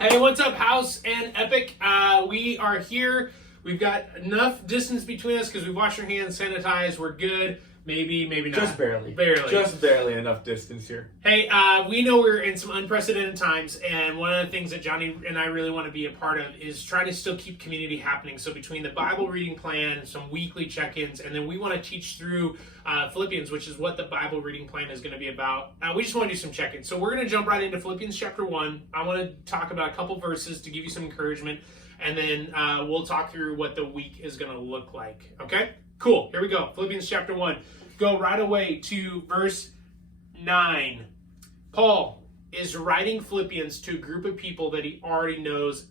Hey, what's up, House and Epic? We are here. We've got enough distance between us because we've washed our hands, sanitized. We're good. Maybe not. Just barely. Just barely enough distance here. Hey, we know we're in some unprecedented times, and one of the things that Johnny and I really want to be a part of is trying to still keep community happening. So between the Bible reading plan, some weekly check-ins, and then we want to teach through Philippians, which is what the Bible reading plan is going to be about. We just want to do some check-ins. So we're going to jump right into Philippians chapter 1. I want to talk about a couple verses to give you some encouragement, and then we'll talk through what the week is going to look like. Okay? Cool. Here we go. Philippians chapter 1. Go right away to verse 9. Paul is writing Philippians to a group of people that he already knows.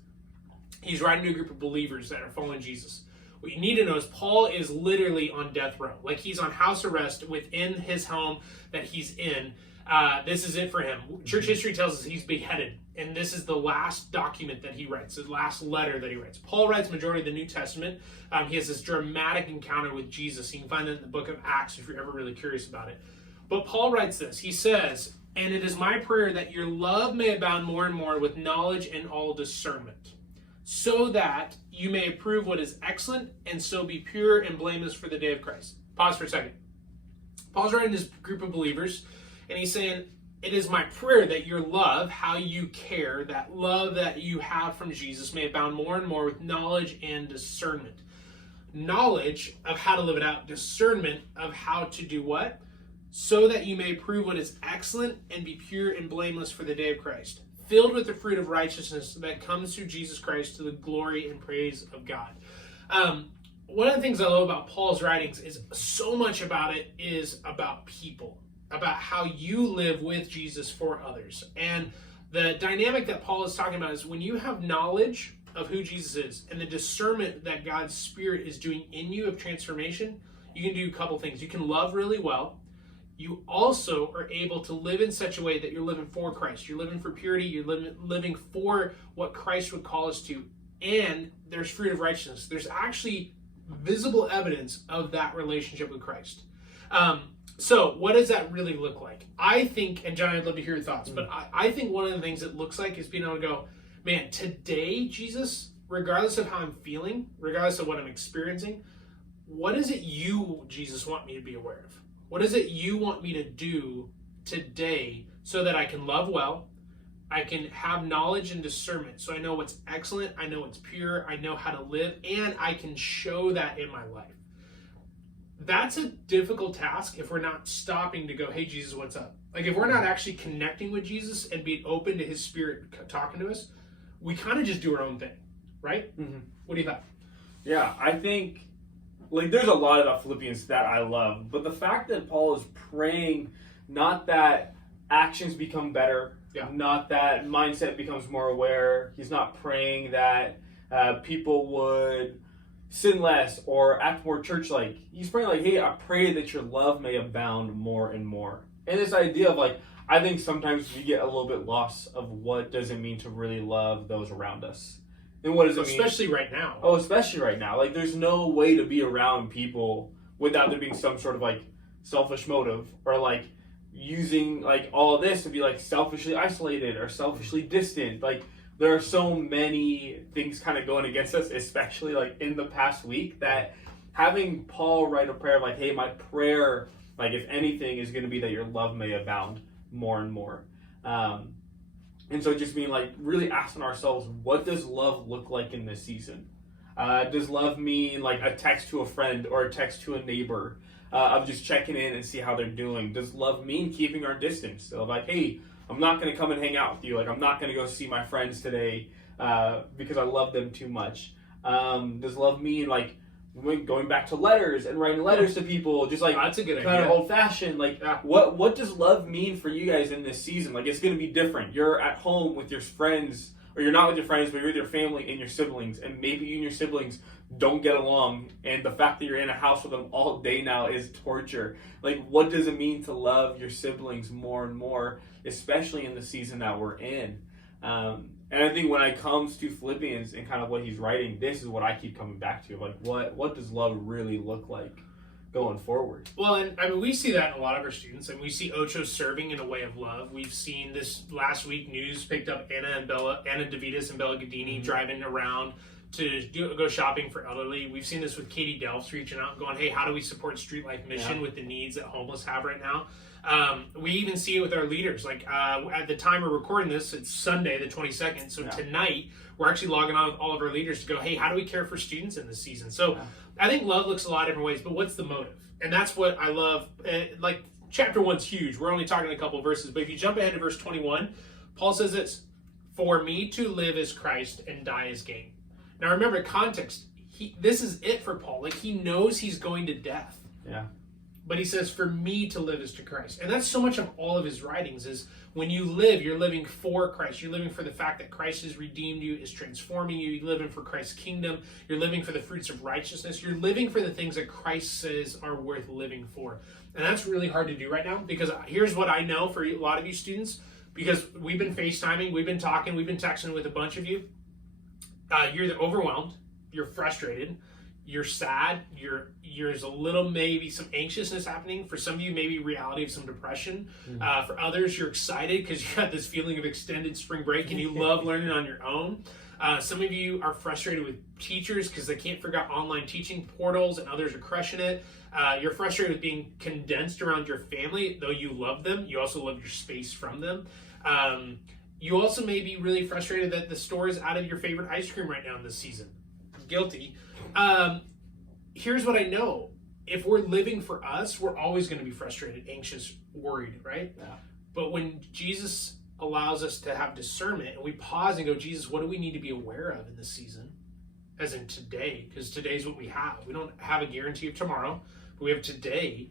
He's writing to a group of believers that are following Jesus. What you need to know is Paul is literally on death row. Like he's on house arrest within his home that he's in. This is it for him. Church history tells us he's beheaded. And this is the last document that he writes, the last letter that he writes. Paul writes majority of the New Testament. He has this dramatic encounter with Jesus. You can find it in the book of Acts if you're ever really curious about it. But Paul writes this. He says, "And it is my prayer that your love may abound more and more with knowledge and all discernment, so that you may approve what is excellent and so be pure and blameless for the day of Christ." Pause for a second. Paul's writing this group of believers, and he's saying, it is my prayer that your love, how you care, that love that you have from Jesus may abound more and more with knowledge and discernment. Knowledge of how to live it out. Discernment of how to do what? So that you may prove what is excellent and be pure and blameless for the day of Christ, filled with the fruit of righteousness that comes through Jesus Christ to the glory and praise of God. One of the things I love about Paul's writings is so much about it is about people, about how you live with Jesus for others. And the dynamic that Paul is talking about is when you have knowledge of who Jesus is and the discernment that God's Spirit is doing in you of transformation, you can do a couple things. You can love really well. You also are able to live in such a way that you're living for Christ. You're living for purity. You're living for what Christ would call us to. And there's fruit of righteousness. There's actually visible evidence of that relationship with Christ. So what does that really look like? I think, and John, I'd love to hear your thoughts, but I think one of the things it looks like is being able to go, man, today, Jesus, regardless of how I'm feeling, regardless of what I'm experiencing, what is it you, Jesus, want me to be aware of? What is it you want me to do today so that I can love well, I can have knowledge and discernment, so I know what's excellent, I know what's pure, I know how to live, and I can show that in my life. That's a difficult task if we're not stopping to go, hey, Jesus, what's up? Like if we're not actually connecting with Jesus and being open to his Spirit talking to us, we kind of just do our own thing, right? Mm-hmm. What do you think? Yeah, I think there's a lot about Philippians that I love, but the fact that Paul is praying not that actions become better, not that mindset becomes more aware. He's not praying that people would sin less or act more church-like. He's praying like, hey, I pray that your love may abound more and more. And this idea of I think sometimes we get a little bit lost of what does it mean to really love those around us. And what does it mean? Especially right now. Oh, especially right now. There's no way to be around people without there being some sort of selfish motive or using all of this to be selfishly isolated or selfishly distant. There are so many things kind of going against us, especially in the past week, that having Paul write a prayer of hey, my prayer, if anything, is going to be that your love may abound more and more. And so just being really asking ourselves, what does love look like in this season? Does love mean a text to a friend or a text to a neighbor of just checking in and see how they're doing? Does love mean keeping our distance? So hey, I'm not going to come and hang out with you. I'm not going to go see my friends today because I love them too much. Does love mean going back to letters and writing letters to people, just that's a good kind idea. of old-fashioned? What does love mean for you guys in this season? It's going to be different. You're at home with your friends, or you're not with your friends, but you're with your family and your siblings, and maybe you and your siblings don't get along, and the fact that you're in a house with them all day now is torture. What does it mean to love your siblings more and more, especially in the season that we're in? And I think when it comes to Philippians and kind of what he's writing, this is what I keep coming back to. What does love really look like going forward. Well, and I mean, we see that in a lot of our students, and we see Ocho serving in a way of love. We've seen this last week, news picked up Anna DeVitas and Bella Gadini driving around to go shopping for elderly. We've seen this with Katie Delphs reaching out and going, hey, how do we support Street Life Mission with the needs that homeless have right now? We even see it with our leaders. Like at the time we're recording this, it's Sunday the 22nd. So tonight we're actually logging on with all of our leaders to go, hey, how do we care for students in this season? So I think love looks a lot of different ways, but what's the motive? And that's what I love. Like chapter 1's huge. We're only talking a couple verses, but if you jump ahead to verse 21, Paul says this: for me to live is Christ and die is gain. Now remember context. This is it for Paul. Like he knows he's going to death. Yeah. But he says, for me to live is to Christ. And that's so much of all of his writings is when you live, you're living for Christ. You're living for the fact that Christ has redeemed you, is transforming you. You're living for Christ's kingdom. You're living for the fruits of righteousness. You're living for the things that Christ says are worth living for. And that's really hard to do right now because here's what I know for a lot of you students, because we've been FaceTiming, we've been talking, we've been texting with a bunch of you. You're overwhelmed. You're frustrated. You're sad, there's a little maybe some anxiousness happening. For some of you, maybe reality of some depression. For others, you're excited because you got this feeling of extended spring break and you love learning on your own. Some of you are frustrated with teachers because they can't figure out online teaching portals and others are crushing it. You're frustrated with being condensed around your family, though you love them. You also love your space from them. You also may be really frustrated that the store is out of your favorite ice cream right now in this season. Guilty. Here's what I know. If we're living for us, we're always going to be frustrated, anxious, worried, right? Yeah. But when Jesus allows us to have discernment and we pause and go, Jesus, what do we need to be aware of in this season? As in today, because today's what we have. We don't have a guarantee of tomorrow, but we have today.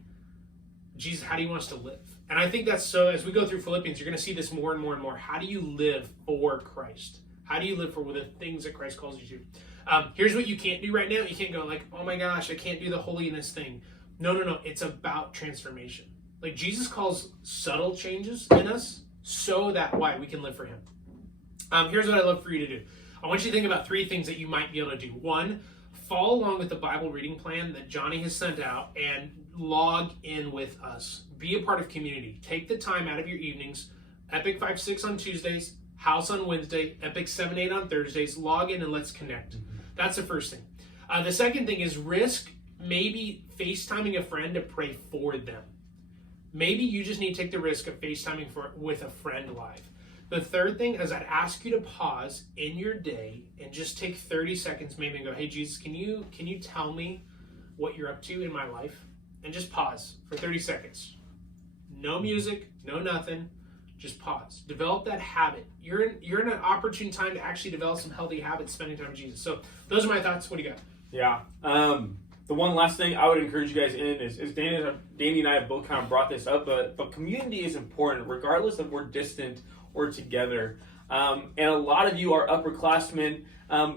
Jesus, how do you want us to live? And I think that's so, as we go through Philippians, you're going to see this more and more and more. How do you live for Christ? How do you live for the things that Christ calls you to? Here's what you can't do right now. You can't go like, oh my gosh, I can't do the holiness thing. No. It's about transformation. Like Jesus calls subtle changes in us so that we can live for him. Here's what I'd love for you to do. I want you to think about 3 things that you might be able to do. 1, follow along with the Bible reading plan that Johnny has sent out and log in with us. Be a part of community. Take the time out of your evenings. Epic 5-6 on Tuesdays. House on Wednesday, Epic 7-8 on Thursdays. Log in and let's connect. That's the first thing. The second thing is risk maybe FaceTiming a friend to pray for them. Maybe you just need to take the risk of FaceTiming with a friend live. The third thing is I'd ask you to pause in your day and just take 30 seconds maybe and go, hey, Jesus, can you tell me what you're up to in my life? And just pause for 30 seconds. No music, no nothing. Just pause. Develop that habit. You're in an opportune time to actually develop some healthy habits spending time with Jesus. So those are my thoughts. What do you got? Yeah. The one last thing I would encourage you guys in is Danny and I have both kind of brought this up, but community is important regardless of we're distant or together. And a lot of you are upperclassmen,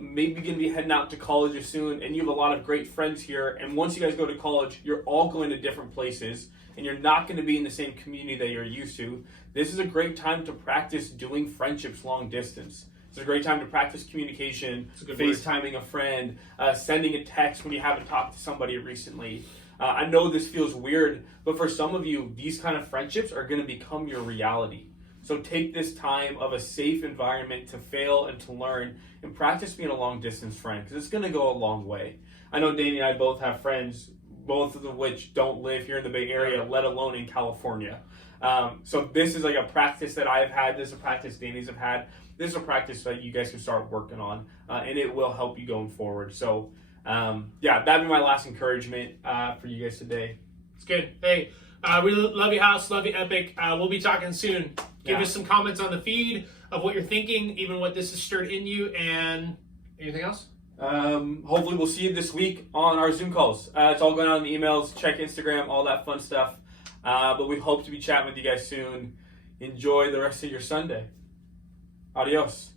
maybe going to be heading out to college soon, and you have a lot of great friends here. And once you guys go to college, you're all going to different places, and you're not going to be in the same community that you're used to. This is a great time to practice doing friendships long distance. It's a great time to practice communication, FaceTiming a friend, sending a text when you haven't talked to somebody recently. I know this feels weird, but for some of you, these kind of friendships are going to become your reality. So take this time of a safe environment to fail and to learn and practice being a long distance friend because it's going to go a long way. I know Danny and I both have friends, both of which don't live here in the Bay Area, let alone in California. So this is like a practice that I've had. This is a practice Danny's have had. This is a practice that you guys can start working on, and it will help you going forward. So, that'd be my last encouragement for you guys today. It's good. Hey, we love you, House. Love you, Epic. We'll be talking soon. Give us some comments on the feed of what you're thinking, even what this has stirred in you, and anything else? Hopefully we'll see you this week on our Zoom calls. It's all going on in the emails. Check Instagram, all that fun stuff. But we hope to be chatting with you guys soon. Enjoy the rest of your Sunday. Adios.